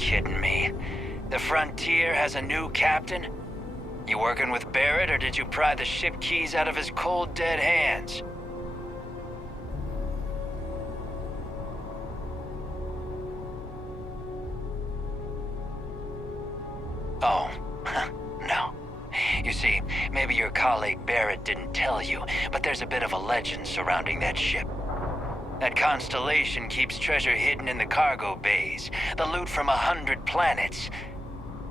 kidding me. The Frontier has a new captain? You working with Barrett, or did you pry the ship keys out of his cold, dead hands? Oh, no. You see, maybe your colleague Barrett didn't tell you, but there's a bit of a legend surrounding that ship. That constellation keeps treasure hidden in the cargo bays, the loot from 100 planets,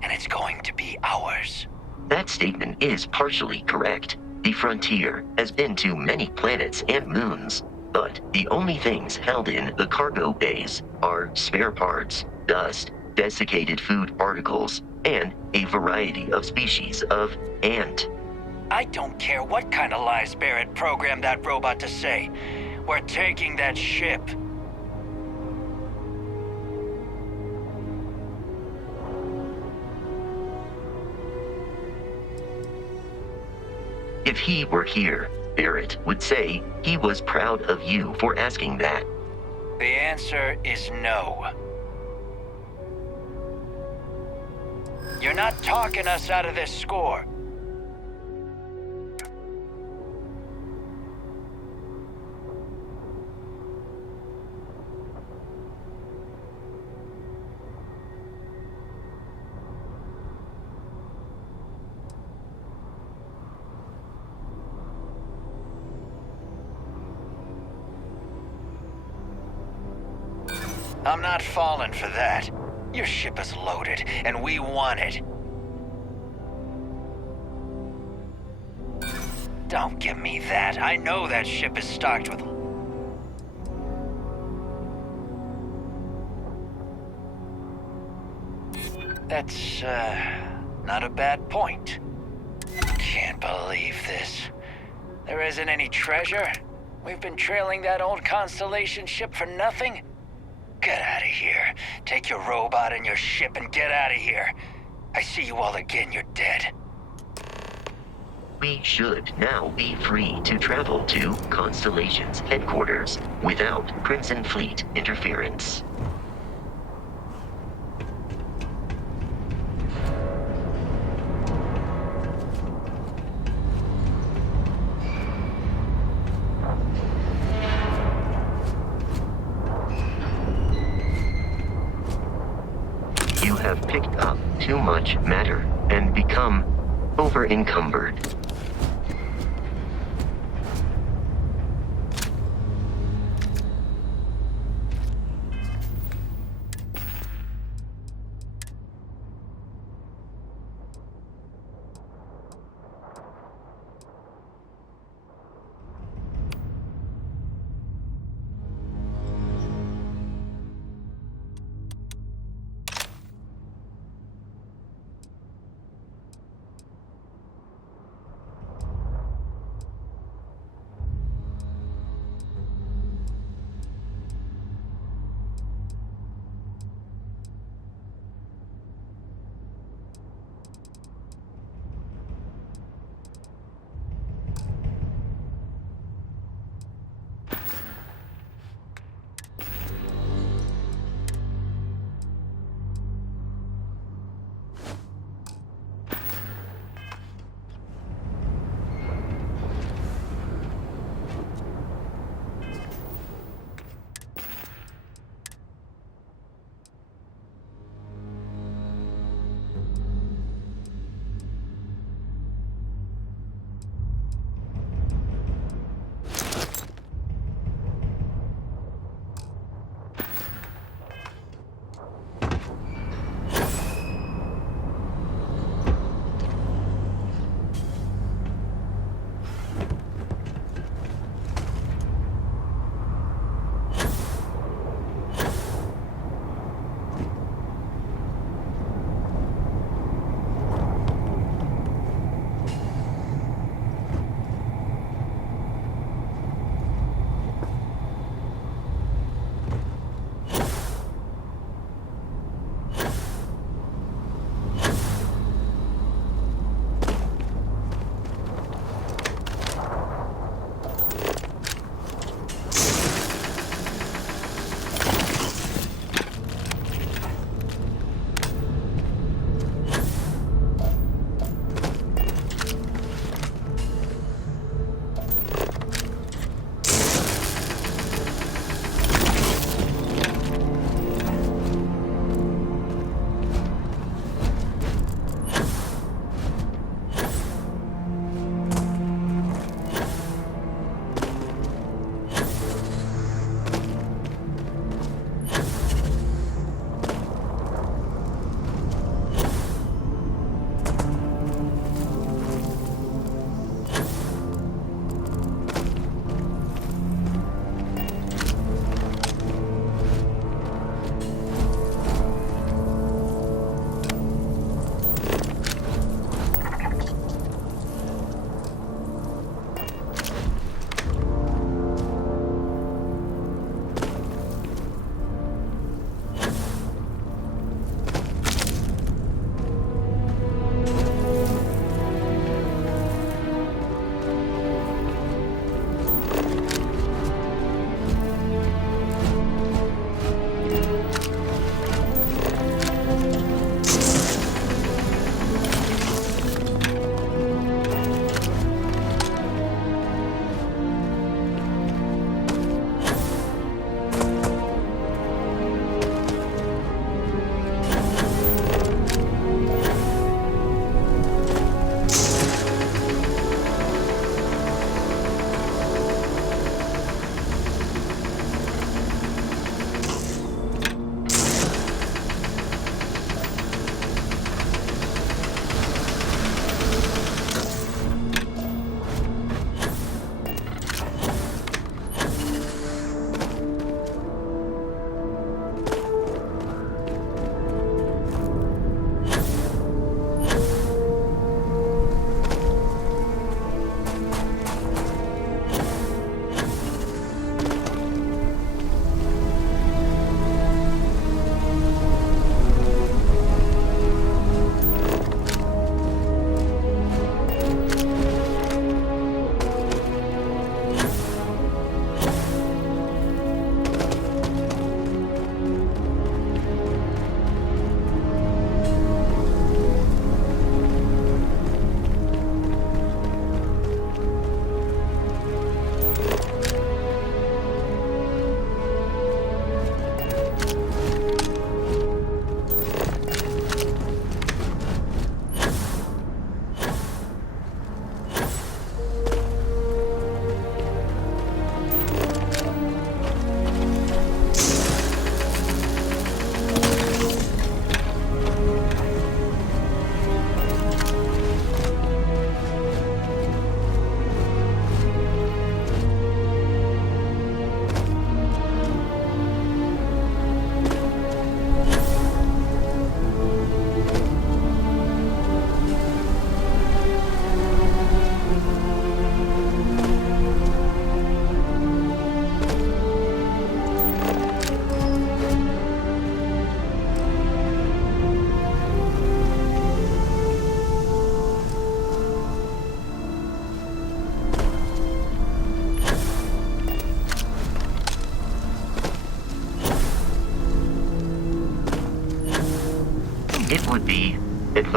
and it's going to be ours. That statement is partially correct. The Frontier has been to many planets and moons, but the only things held in the cargo bays are spare parts, dust, desiccated food particles, and a variety of species of ant. I don't care what kind of lies Barrett programmed that robot to say. We're taking that ship. If he were here, Barrett would say he was proud of you for asking that. The answer is no. You're not talking us out of this score. I'm not falling for that. Your ship is loaded, and we want it. Don't give me that. I know that ship is stocked with... That's, not a bad point. Can't believe this. There isn't any treasure? We've been trailing that old Constellation ship for nothing? Get out of here. Take your robot and your ship and get out of here. I see you all again, you're dead. We should now be free to travel to Constellation's headquarters without Crimson Fleet interference. You have picked up too much matter and become over-encumbered.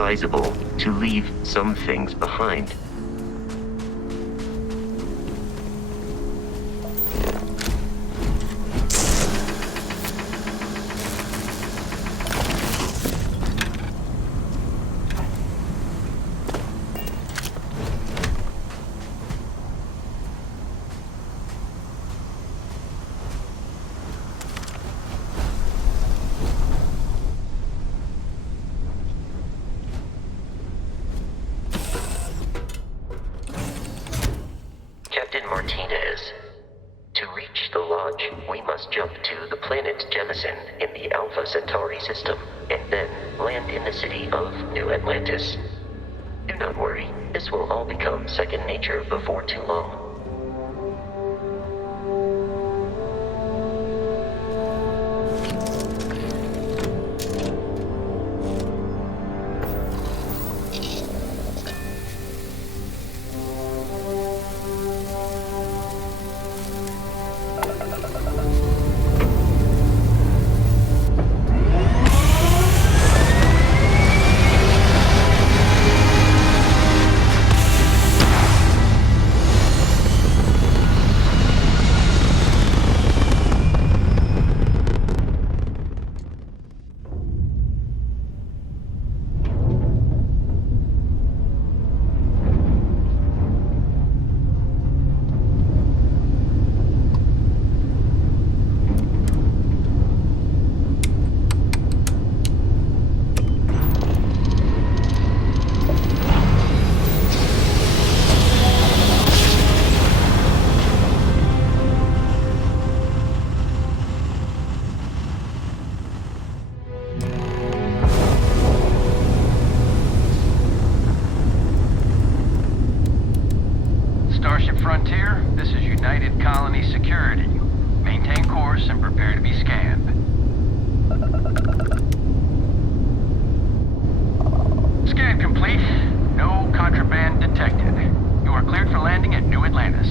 advisable to leave some things behind. Captain Martinez, to reach the lodge, we must jump to the planet Jemison in the Alpha Centauri system, and then land in the city of New Atlantis. Do not worry, this will all become second nature before too long. Starship Frontier, this is United Colony Security. Maintain course and prepare to be scanned. Scan complete. No contraband detected. You are cleared for landing at New Atlantis.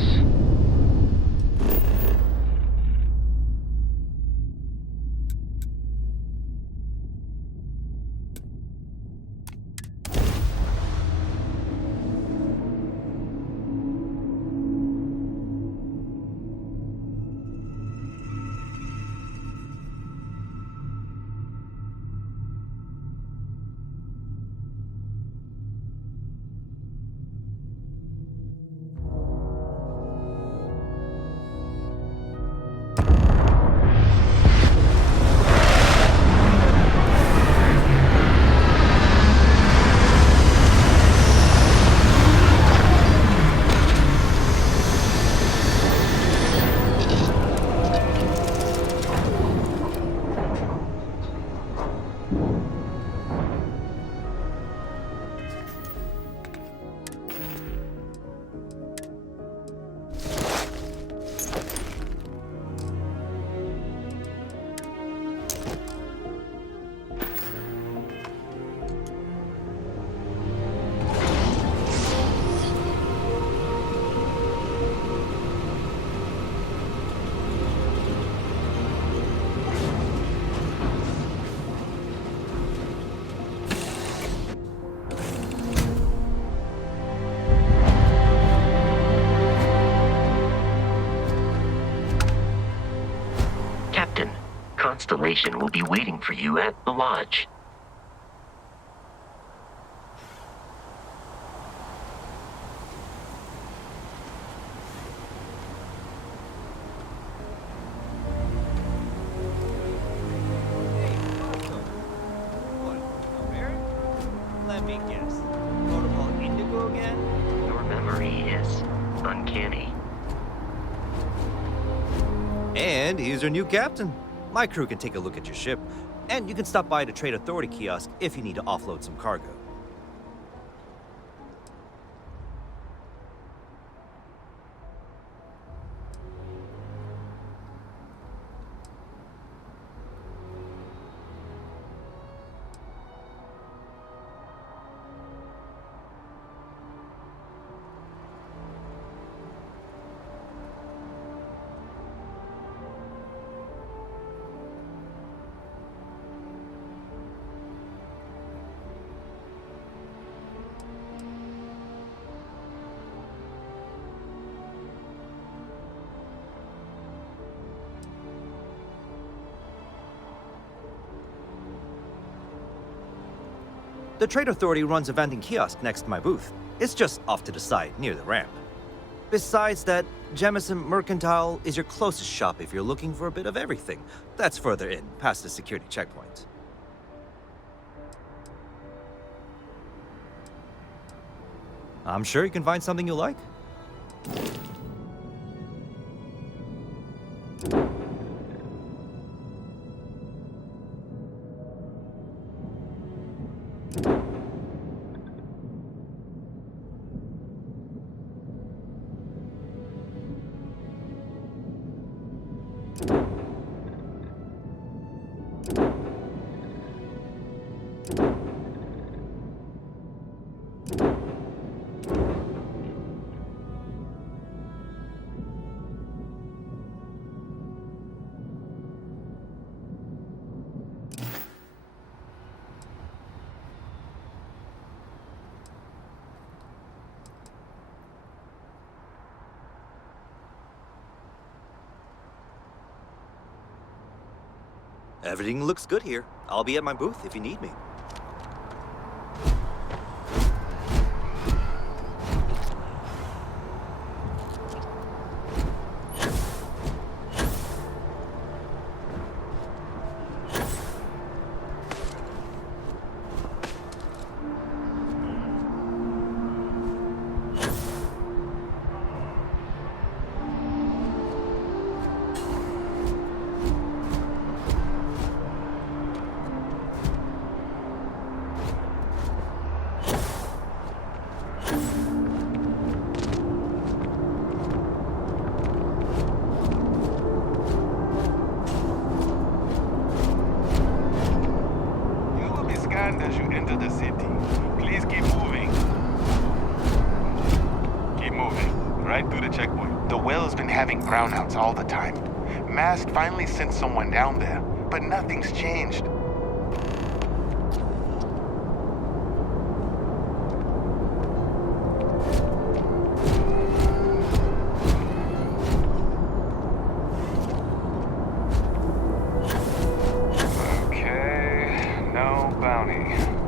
Captain, Constellation will be waiting for you at the lodge. Let me guess. Protocol Indigo again? Your memory is uncanny. And here's our new captain. My crew can take a look at your ship, and you can stop by the Trade Authority kiosk if you need to offload some cargo. The Trade Authority runs a vending kiosk next to my booth. It's just off to the side, near the ramp. Besides that, Jemison Mercantile is your closest shop if you're looking for a bit of everything. That's further in, past the security checkpoint. I'm sure you can find something you like. Everything looks good here. I'll be at my booth if you need me. As you enter the city, please keep moving. Keep moving, right through the checkpoint. The well's been having brownouts all the time. Mast finally sent someone down there, but nothing's changed.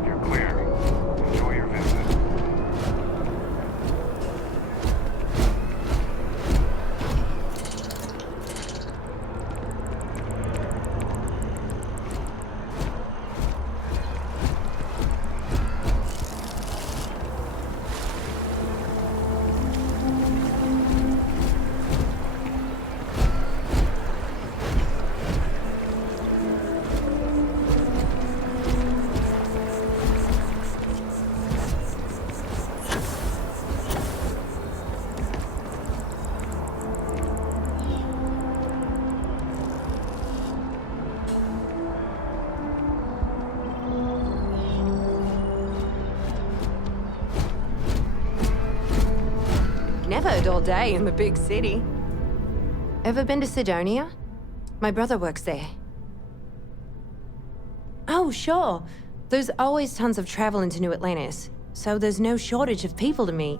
You're clear. Enjoy your visit. Never a dull day in the big city. Ever been to Sidonia? My brother works there. Oh, sure. There's always tons of travel into New Atlantis, so there's no shortage of people to meet.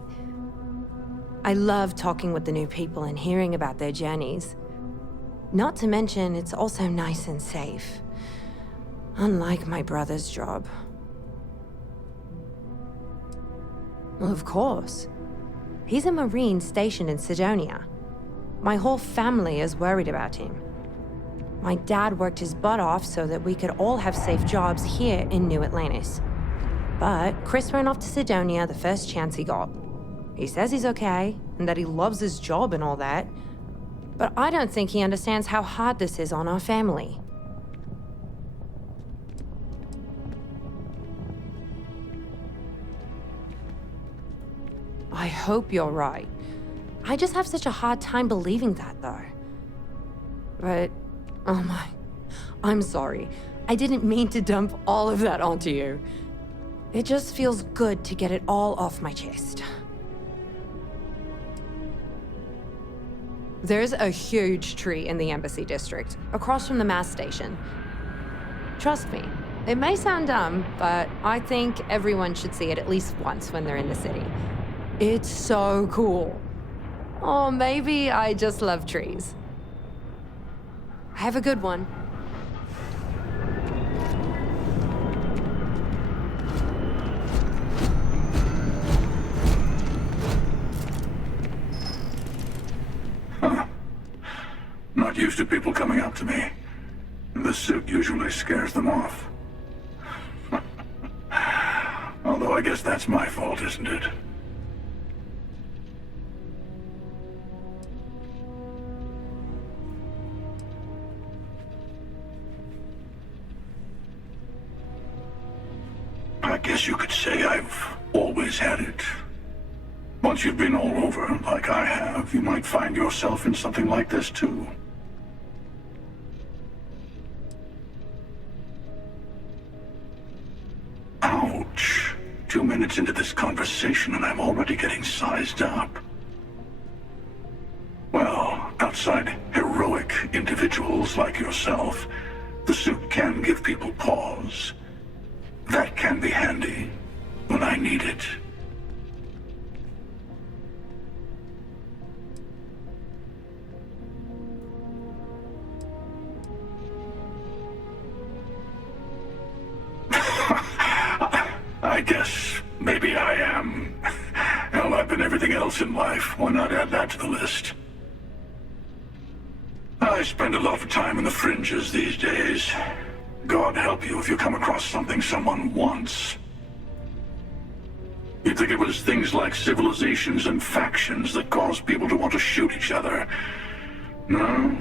I love talking with the new people and hearing about their journeys. Not to mention, it's also nice and safe. Unlike my brother's job. Well, of course. He's a Marine stationed in Sidonia. My whole family is worried about him. My dad worked his butt off so that we could all have safe jobs here in New Atlantis. But Chris ran off to Sidonia the first chance he got. He says he's okay, and that he loves his job and all that. But I don't think he understands how hard this is on our family. I hope you're right. I just have such a hard time believing that, though. But, oh my, I'm sorry. I didn't mean to dump all of that onto you. It just feels good to get it all off my chest. There's a huge tree in the Embassy District, across from the mass station. Trust me, it may sound dumb, but I think everyone should see it at least once when they're in the city. It's so cool. Or maybe I just love trees. Have a good one. used to people coming up to me. The suit usually scares them off. Although I guess that's my fault, isn't it? I guess you could say I've always had it. Once you've been all over, like I have, you might find yourself in something like this too. Ouch. 2 minutes into this conversation and I'm already getting sized up. Well, outside heroic individuals like yourself, the suit can give people pause. That can be handy when I need it. I guess maybe I am. Hell, I've been everything else in life. Why not add that to the list? I spend a lot of time in the fringes these days. God help you if you come across something someone wants. You'd think it was things like civilizations and factions that cause people to want to shoot each other. No,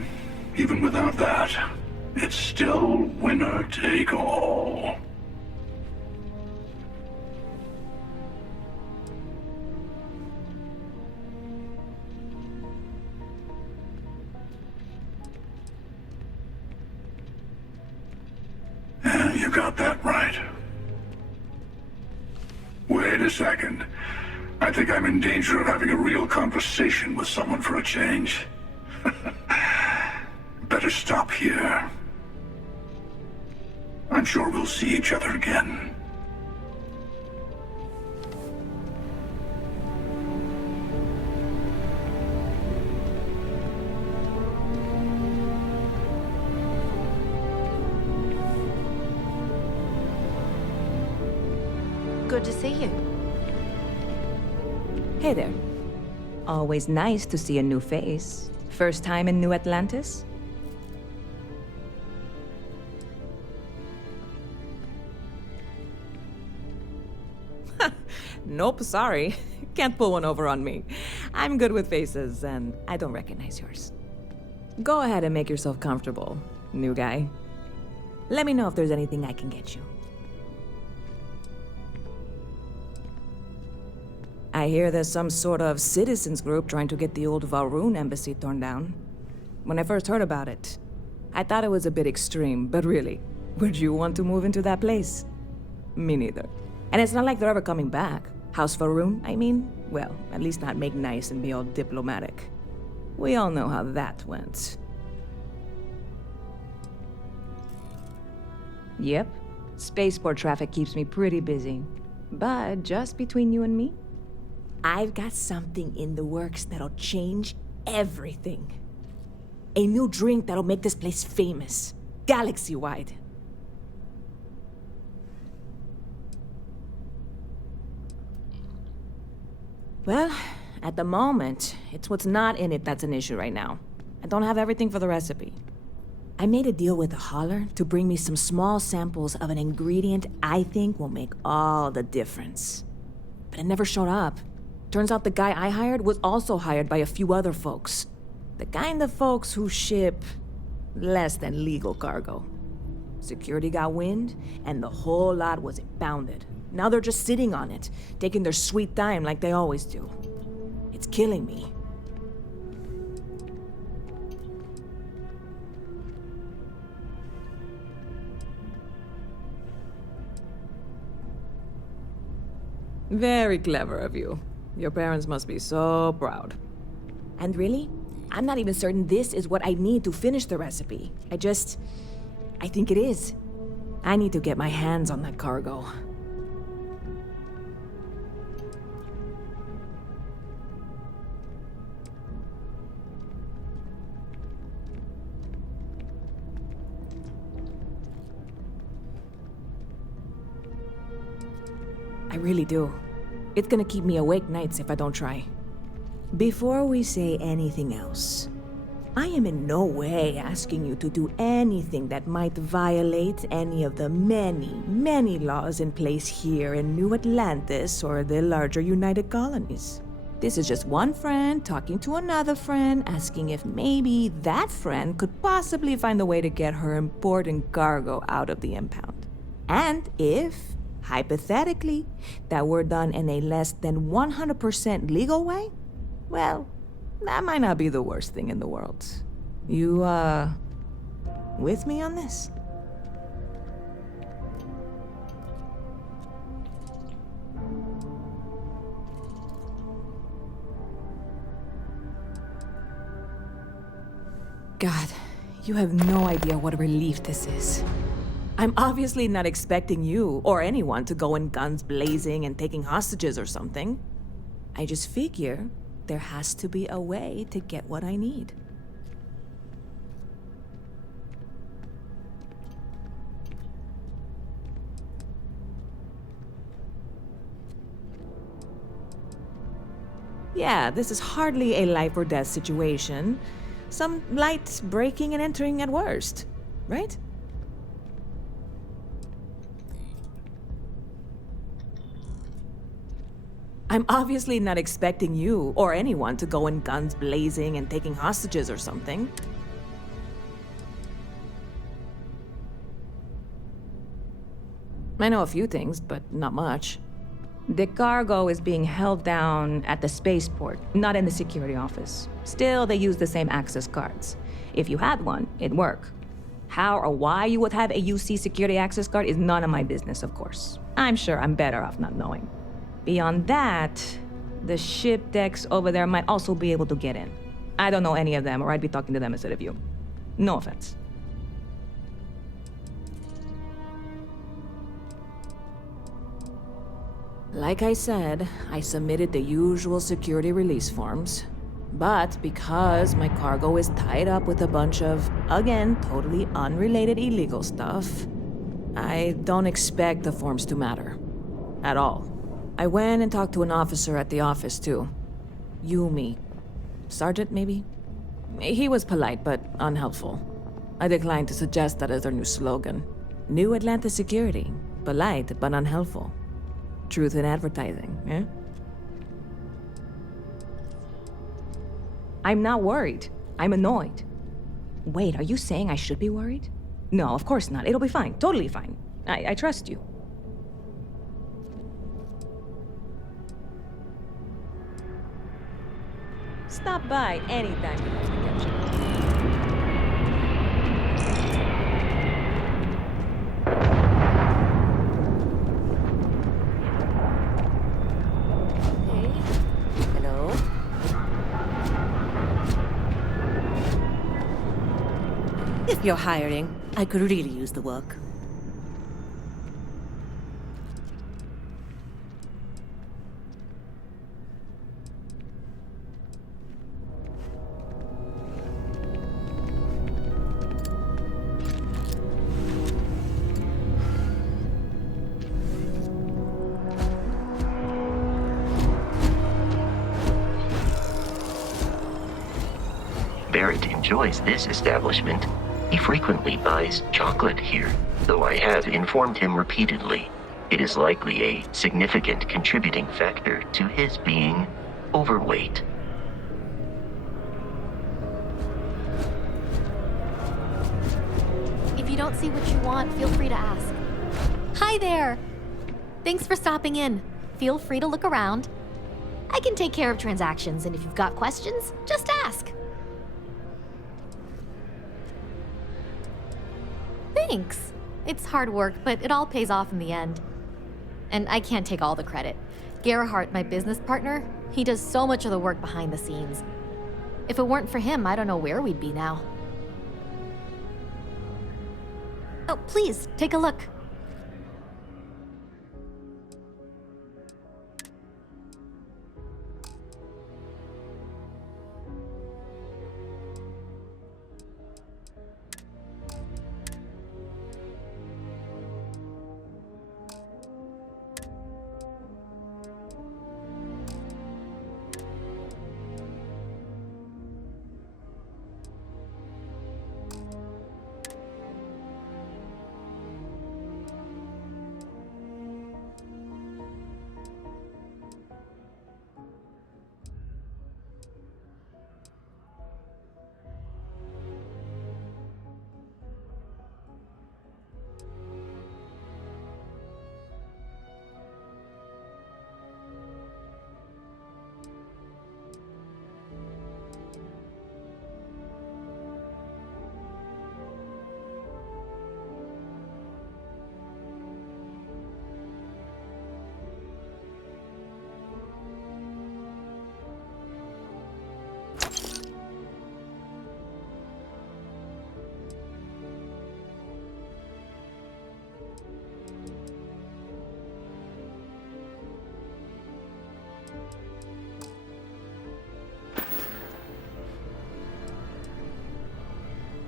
even without that, it's still winner take all. You got that right. Wait a second. I think I'm in danger of having a real conversation with someone for a change. Better stop here. I'm sure we'll see each other again. Good to see you. Hey there. Always nice to see a new face. First time in New Atlantis? Nope, sorry. Can't pull one over on me. I'm good with faces, and I don't recognize yours. Go ahead and make yourself comfortable, new guy. Let me know if there's anything I can get you. I hear there's some sort of citizens group trying to get the old Valroon embassy torn down. When I first heard about it, I thought it was a bit extreme, but really, would you want to move into that place? Me neither. And it's not like they're ever coming back. House Valroon, I mean? Well, at least not make nice and be all diplomatic. We all know how that went. Yep, spaceport traffic keeps me pretty busy. But just between you and me, I've got something in the works that'll change everything. A new drink that'll make this place famous, galaxy-wide. Well, at the moment, it's what's not in it that's an issue right now. I don't have everything for the recipe. I made a deal with a hauler to bring me some small samples of an ingredient I think will make all the difference. But it never showed up. Turns out the guy I hired was also hired by a few other folks. The kind of folks who ship less than legal cargo. Security got wind, and the whole lot was impounded. Now they're just sitting on it, taking their sweet time like they always do. It's killing me. Very clever of you. Your parents must be so proud. And really, I'm not even certain this is what I need to finish the recipe. I think it is. I need to get my hands on that cargo. I really do. It's gonna keep me awake nights if I don't try. Before we say anything else, I am in no way asking you to do anything that might violate any of the many, many laws in place here in New Atlantis or the larger United Colonies. This is just one friend talking to another friend, asking if maybe that friend could possibly find a way to get her important cargo out of the impound. And if, hypothetically, that were done in a less than 100% legal way, well, that might not be the worst thing in the world. You, with me on this? God, you have no idea what a relief this is. I'm obviously not expecting you or anyone to go in guns blazing and taking hostages or something. I just figure there has to be a way to get what I need. Yeah, this is hardly a life or death situation. Some light breaking and entering at worst, right? I'm obviously not expecting you or anyone to go in guns blazing and taking hostages or something. I know a few things, but not much. The cargo is being held down at the spaceport, not in the security office. Still, they use the same access cards. If you had one, it'd work. How or why you would have a UC security access card is none of my business, of course. I'm sure I'm better off not knowing. Beyond that, the ship decks over there might also be able to get in. I don't know any of them, or I'd be talking to them instead of you. No offense. Like I said, I submitted the usual security release forms. But because my cargo is tied up with a bunch of, again, totally unrelated illegal stuff, I don't expect the forms to matter. At all. I went and talked to an officer at the office, too. Yumi. Sergeant, maybe? He was polite, but unhelpful. I declined to suggest that as their new slogan. New Atlantis Security. Polite, but unhelpful. Truth in advertising, eh? I'm not worried. I'm annoyed. Wait, are you saying I should be worried? No, of course not. It'll be fine. Totally fine. I trust you. Stop by anytime you'd like to catch up. Hello? If you're hiring, I could really use the work. Barrett enjoys this establishment. He frequently buys chocolate here, though I have informed him repeatedly it is likely a significant contributing factor to his being overweight. If you don't see what you want, feel free to ask. Hi there! Thanks for stopping in. Feel free to look around. I can take care of transactions, and if you've got questions, just ask. Thanks. It's hard work, but it all pays off in the end. And I can't take all the credit. Gerhardt, my business partner, he does so much of the work behind the scenes. If it weren't for him, I don't know where we'd be now. Oh, please, take a look.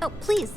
Oh, please.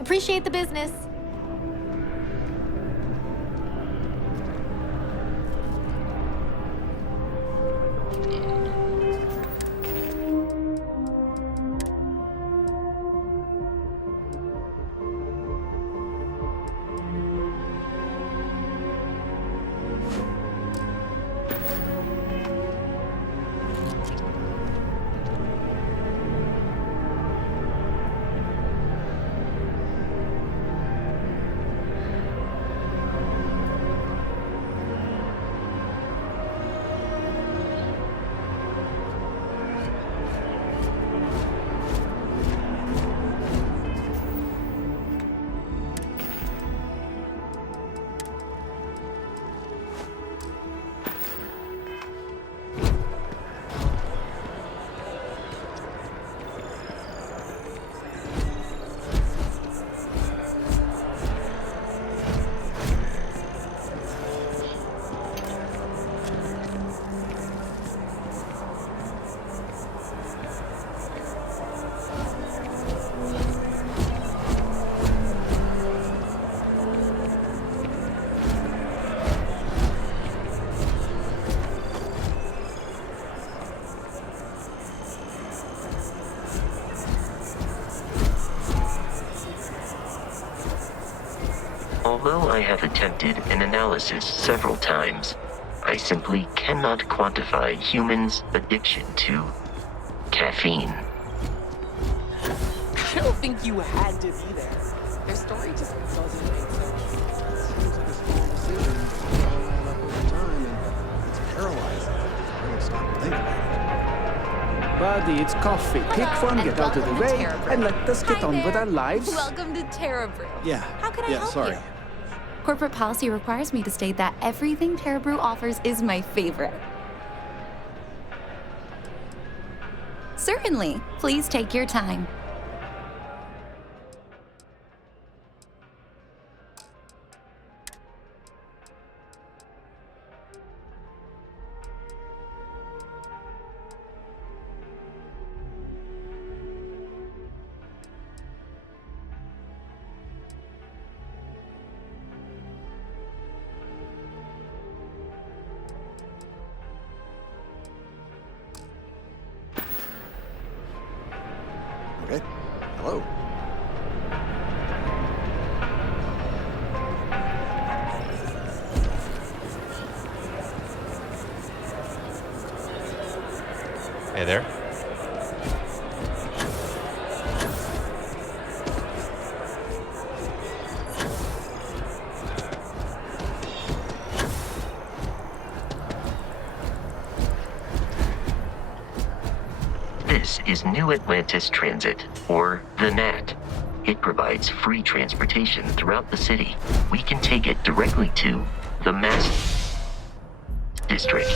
Appreciate the business. Although I have attempted an analysis several times, I simply cannot quantify humans' addiction to caffeine. I don't think you had to be there. Their story just doesn't make sense. Seems like a small decision, but it all add up over time, and it's paralyzing. I don't stop to think about it. Buddy, it's coffee. Pick one, get out of the way, and let us get on with our lives. Welcome to Terra Brew. Yeah. How can I help sorry. you? Corporate policy requires me to state that everything Terra Brew offers is my favorite. Certainly. Please take your time. Okay. Hello. Hey there. This is New Atlantis Transit, or the NAT. It provides free transportation throughout the city. We can take it directly to the Mass District.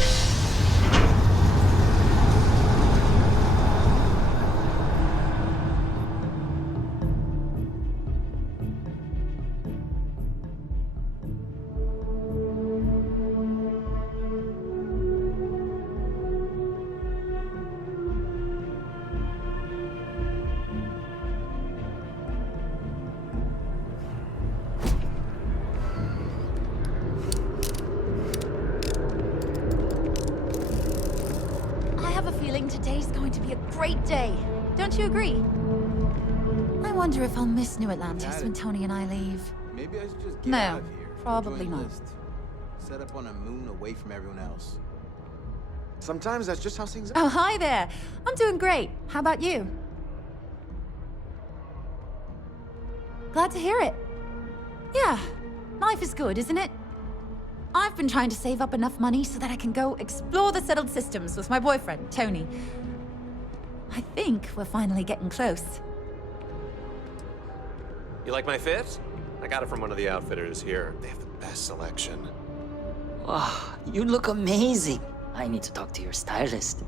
Today's going to be a great day. Don't you agree? I wonder if I'll miss New Atlantis when Tony and I leave. Maybe I should just get out of here. Probably Join the not. list. Set up on a moon away from everyone else. Sometimes that's just how things are. Oh, hi there. I'm doing great. How about you? Glad to hear it. Yeah, life is good, isn't it? I've been trying to save up enough money so that I can go explore the settled systems with my boyfriend, Tony. I think we're finally getting close. You like my fit? I got it from one of the outfitters here. They have the best selection. Wow, you look amazing. I need to talk to your stylist.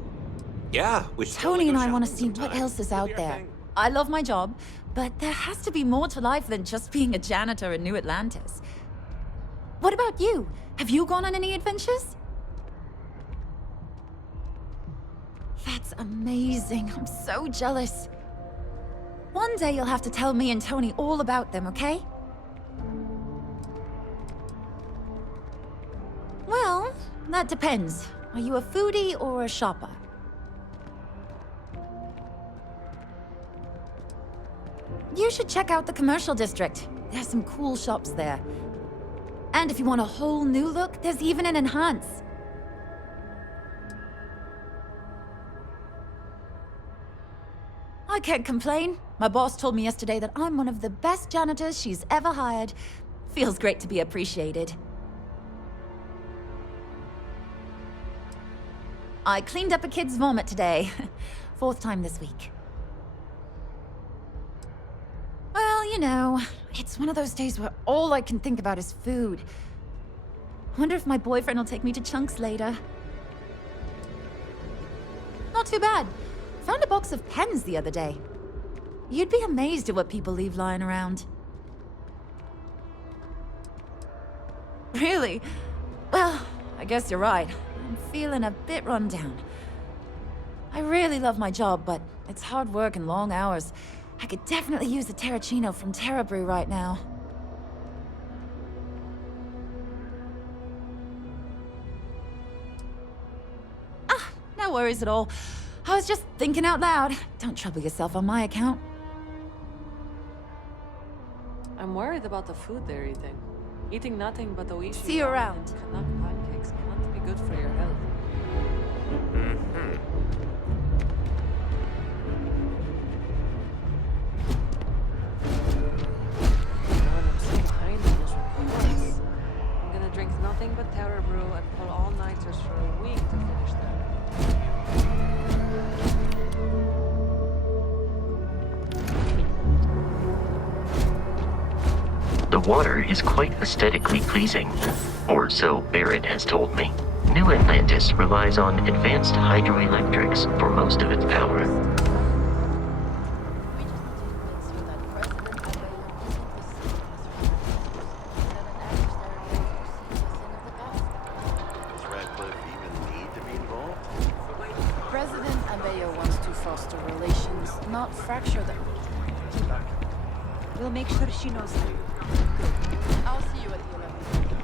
Yeah, we should Tony and I want to shopping see what sometime. else is out there. I love my job, but there has to be more to life than just being a janitor in New Atlantis. What about you? Have you gone on any adventures? That's amazing. I'm so jealous. One day you'll have to tell me and Tony all about them, okay? Well, that depends. Are you a foodie or a shopper? You should check out the commercial district. There's some cool shops there. And if you want a whole new look, there's even an enhance. I can't complain. My boss told me yesterday that I'm one of the best janitors she's ever hired. Feels great to be appreciated. I cleaned up a kid's vomit today. 4th time this week. Well, you know, it's one of those days where all I can think about is food. Wonder if my boyfriend will take me to Chunks later. Not too bad. Found a box of pens the other day. You'd be amazed at what people leave lying around. Really? Well, I guess you're right. I'm feeling a bit run down. I really love my job, but it's hard work and long hours. I could definitely use a Terracino from Terra Brew right now. Ah, no worries at all. I was just thinking out loud. Don't trouble yourself on my account. I'm worried about the food they're eating. Eating nothing but oishi See you ramen around. and Canuck pancakes can't be good for your health. God, I'm so behind on those reports. I'm gonna drink nothing but Terra Brew and pull all-nighters for a week to finish them. The water is quite aesthetically pleasing, or so Barrett has told me. New Atlantis relies on advanced hydroelectrics for most of its power. Does Radcliffe even need to be involved? President Abeyo wants to foster relations, not fracture them. We'll make sure she knows that. I'll see you at the 11th.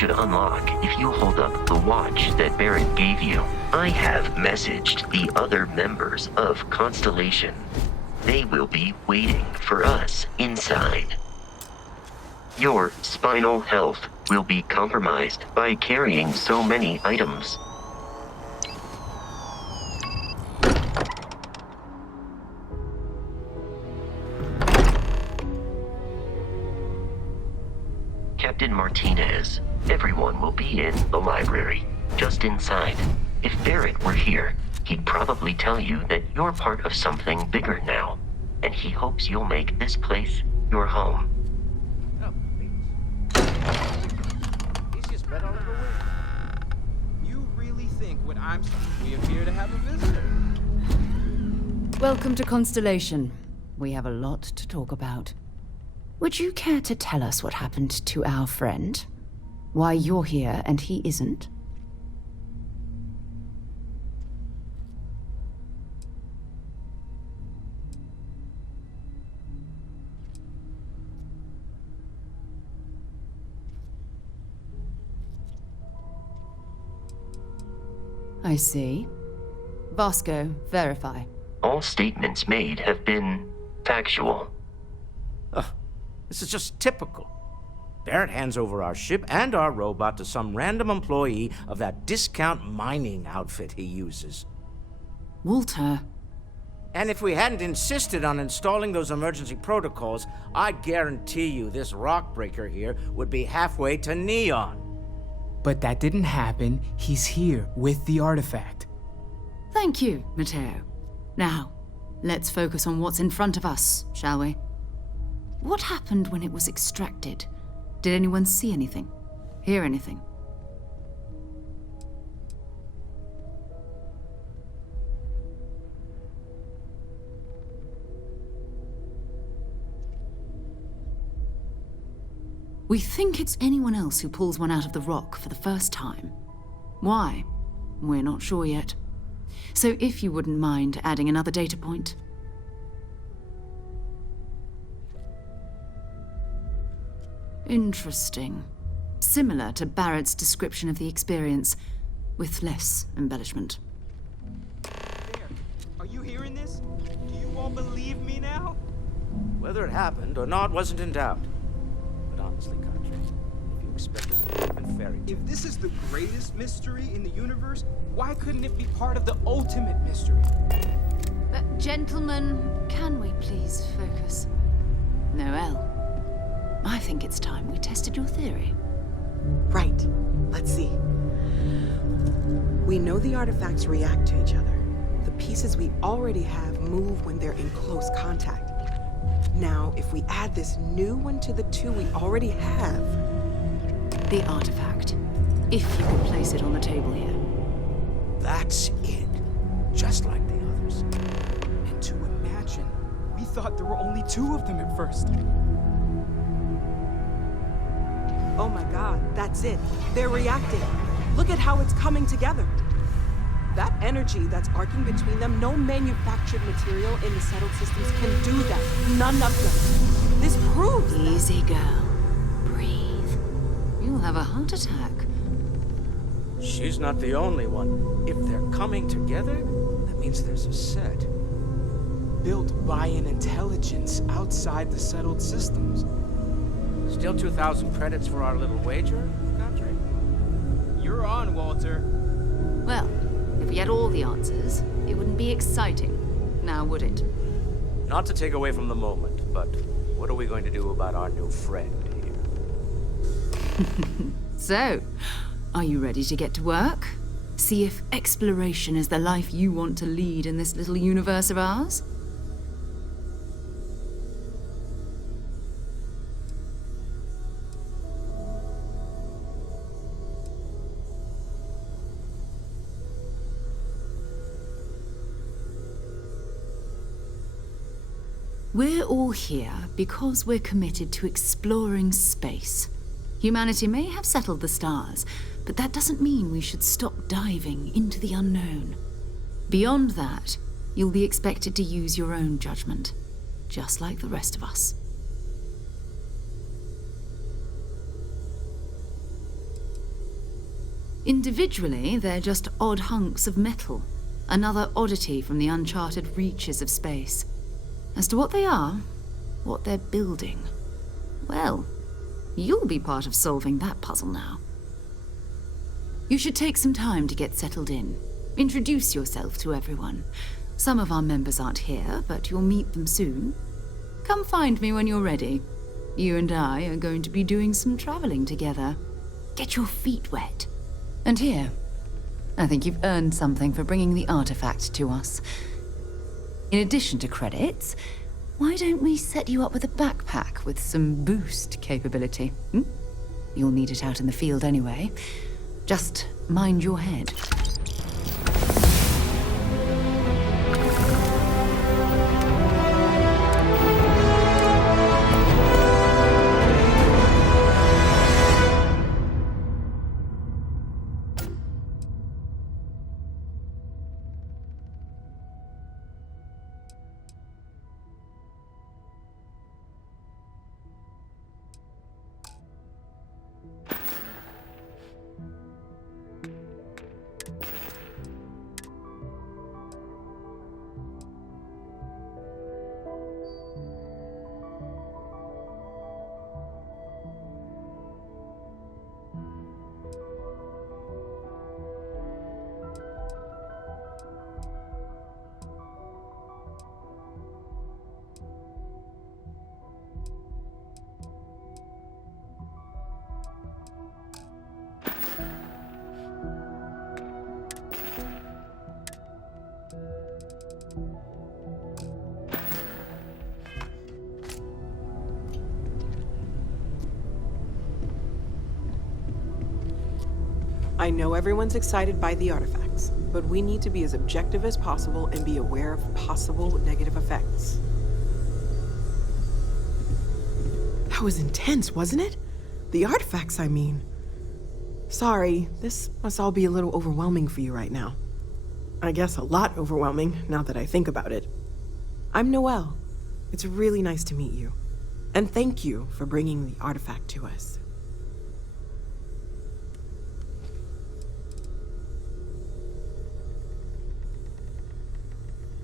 should unlock if you hold up the watch that Barrett gave you. I have messaged the other members of Constellation. They will be waiting for us inside. Your spinal health will be compromised by carrying so many items. Captain Martinez, everyone will be in the library, just inside. If Barrett were here, he'd probably tell you that you're part of something bigger now, and he hopes you'll make this place your home. Oh, easiest bet I'll ever win. You really think when I'm we appear to have a visitor? Welcome to Constellation. We have a lot to talk about. Would you care to tell us what happened to our friend? Why you're here and he isn't? I see. Vasco, verify. All statements made have been factual. Ugh, this is just typical. Barrett hands over our ship and our robot to some random employee of that discount mining outfit he uses. Walter. And if we hadn't insisted on installing those emergency protocols, I guarantee you this rock breaker here would be halfway to Neon. But that didn't happen. He's here with the artifact. Thank you, Matteo. Now, let's focus on what's in front of us, shall we? What happened when it was extracted? Did anyone see anything? Hear anything? We think it's anyone else who pulls one out of the rock for the first time. Why? We're not sure yet. So if you wouldn't mind adding another data point. Interesting. Similar to Barrett's description of the experience, with less embellishment. There. Are you hearing this? Do you all believe me now? Whether it happened or not wasn't in doubt. But honestly, Country, if you expect us to live in fairy tales... If this is the greatest mystery in the universe, why couldn't it be part of the ultimate mystery? Gentlemen, can we please focus? Noelle, I think it's time we tested your theory. Right. Let's see. We know the artifacts react to each other. The pieces we already have move when they're in close contact. Now, if we add this new one to the two we already have... The artifact. If you can place it on the table here. That's it. Just like the others. And to imagine, we thought there were only two of them at first. Oh my god, that's it. They're reacting. Look at how it's coming together. That energy that's arcing between them, no manufactured material in the settled systems can do that. None of them. This proves that. Easy, girl. Breathe. You'll have a heart attack. She's not the only one. If they're coming together, that means there's a set. Built by an intelligence outside the settled systems. Still 2,000 credits for our little wager, Country? You're on, Walter. Well, if we had all the answers, it wouldn't be exciting. Now, would it? Not to take away from the moment, but what are we going to do about our new friend here? So, are you ready to get to work? See if exploration is the life you want to lead in this little universe of ours? We're all here because we're committed to exploring space. Humanity may have settled the stars, but that doesn't mean we should stop diving into the unknown. Beyond that, you'll be expected to use your own judgment, just like the rest of us. Individually, they're just odd hunks of metal, another oddity from the uncharted reaches of space. As to what they are, what they're building, well, you'll be part of solving that puzzle now. You should take some time to get settled in. Introduce yourself to everyone. Some of our members aren't here, but you'll meet them soon. Come find me when you're ready. You and I are going to be doing some traveling together. Get your feet wet. And here, I think you've earned something for bringing the artifact to us. In addition to credits, why don't we set you up with a backpack with some boost capability? You'll need it out in the field anyway. Just mind your head. I know everyone's excited by the artifacts, but we need to be as objective as possible and be aware of possible negative effects. That was intense, wasn't it? The artifacts, I mean. Sorry, this must all be a little overwhelming for you right now. I guess a lot overwhelming, now that I think about it. I'm Noelle. It's really nice to meet you. And thank you for bringing the artifact to us.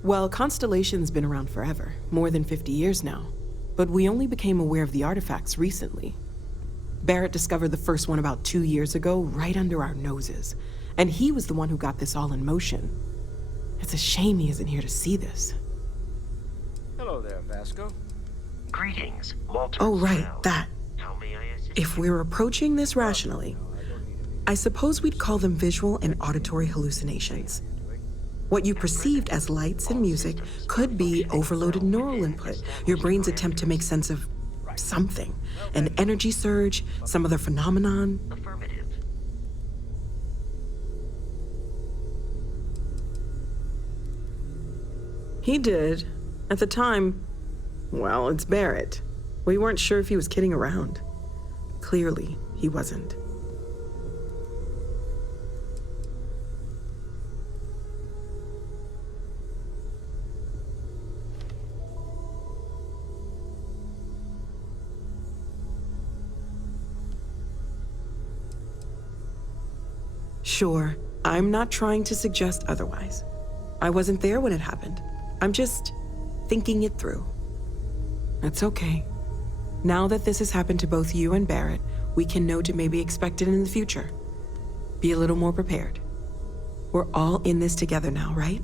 Well, Constellation's been around forever, more than 50 years now. But we only became aware of the artifacts recently. Barrett discovered the first one about 2 years ago, right under our noses. And he was the one who got this all in motion. It's a shame he isn't here to see this. Hello there, Vasco. Greetings, Walter. Oh, right, that. How may I assist? If we're approaching this rationally, I suppose we'd call them visual and auditory hallucinations. What you perceived as lights and music could be overloaded neural input, your brain's attempt to make sense of something. An energy surge, some other phenomenon. Affirmative. He did. At the time, well, it's Barrett. We weren't sure if he was kidding around. Clearly, he wasn't. Sure, I'm not trying to suggest otherwise. I wasn't there when it happened. I'm just thinking it through. It's okay. Now that this has happened to both you and Barrett, we can know to maybe expect it in the future. Be a little more prepared. We're all in this together now, right?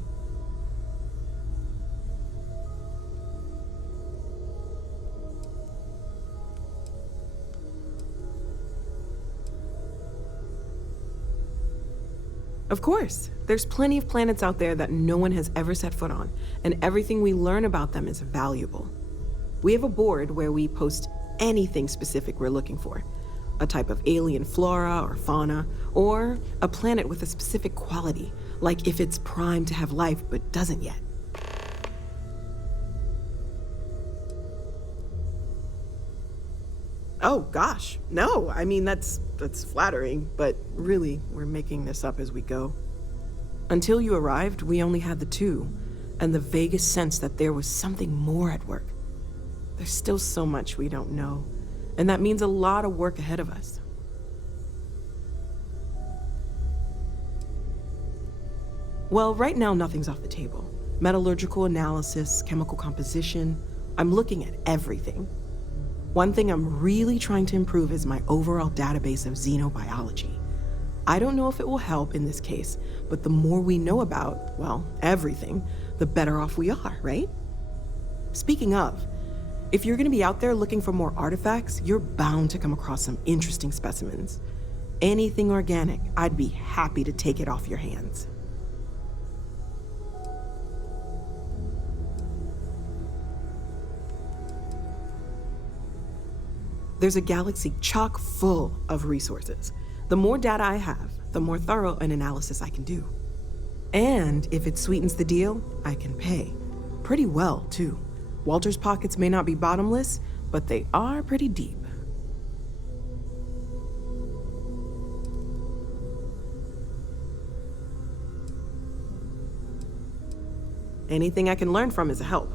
Of course. There's plenty of planets out there that no one has ever set foot on, and everything we learn about them is valuable. We have a board where we post anything specific we're looking for. A type of alien flora or fauna, or a planet with a specific quality, like if it's primed to have life but doesn't yet. Oh gosh, no, I mean that's flattering, but really, we're making this up as we go. Until you arrived, we only had the two, and the vaguest sense that there was something more at work. There's still so much we don't know, and that means a lot of work ahead of us. Well, right now nothing's off the table. Metallurgical analysis, chemical composition, I'm looking at everything. One thing I'm really trying to improve is my overall database of xenobiology. I don't know if it will help in this case, but the more we know about, well, everything, the better off we are, right? Speaking of, if you're gonna be out there looking for more artifacts, you're bound to come across some interesting specimens. Anything organic, I'd be happy to take it off your hands. There's a galaxy chock full of resources. The more data I have, the more thorough an analysis I can do. And if it sweetens the deal, I can pay. Pretty well, too. Walter's pockets may not be bottomless, but they are pretty deep. Anything I can learn from is a help.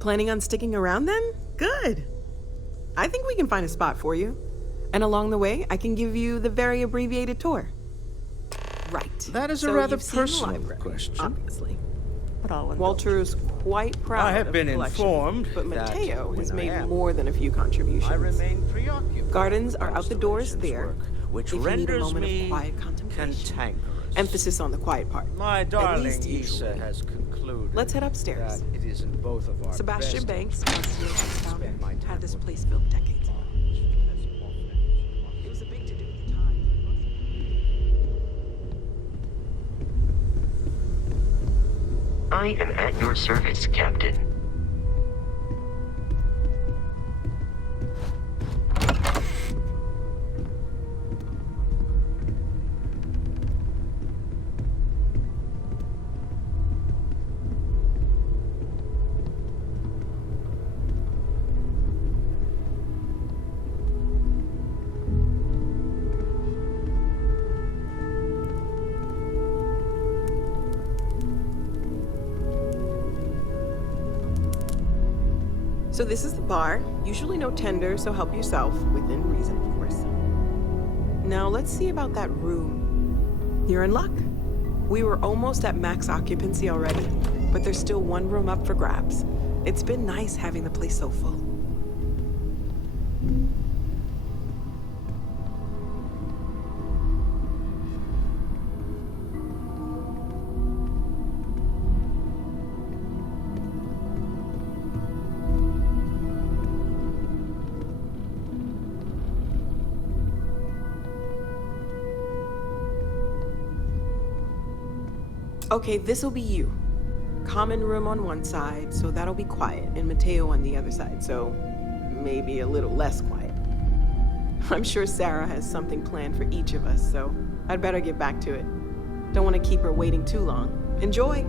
Planning on sticking around then? Good. I think we can find a spot for you. And along the way, I can give you the very abbreviated tour. Right. That is So a rather you've seen the personal library, question. obviously. Walter is quite proud I have of been the collection, informed but that Mateo has when I made am, more than a few contributions. I remain preoccupied. Gardens are out the doors there, work, which if you need a renders moment me of quiet contemplation. cantankerous. Emphasis on the quiet part. My At darling least Issa usually. has concluded Let's head upstairs. that it is in both of our Sebastian best Banks, interests Monsieur's to founder, spend my time had this with place built decades ago. It was a big to-do at the time. I am at your service, Captain. So this is the bar. Usually no tender, so help yourself, within reason, of course. Now let's see about that room. You're in luck. We were almost at max occupancy already, but there's still one room up for grabs. It's been nice having the place so full. Okay, this'll be you. Common room on one side, so that'll be quiet, and Mateo on the other side, so maybe a little less quiet. I'm sure Sarah has something planned for each of us, so I'd better get back to it. Don't want to keep her waiting too long. Enjoy!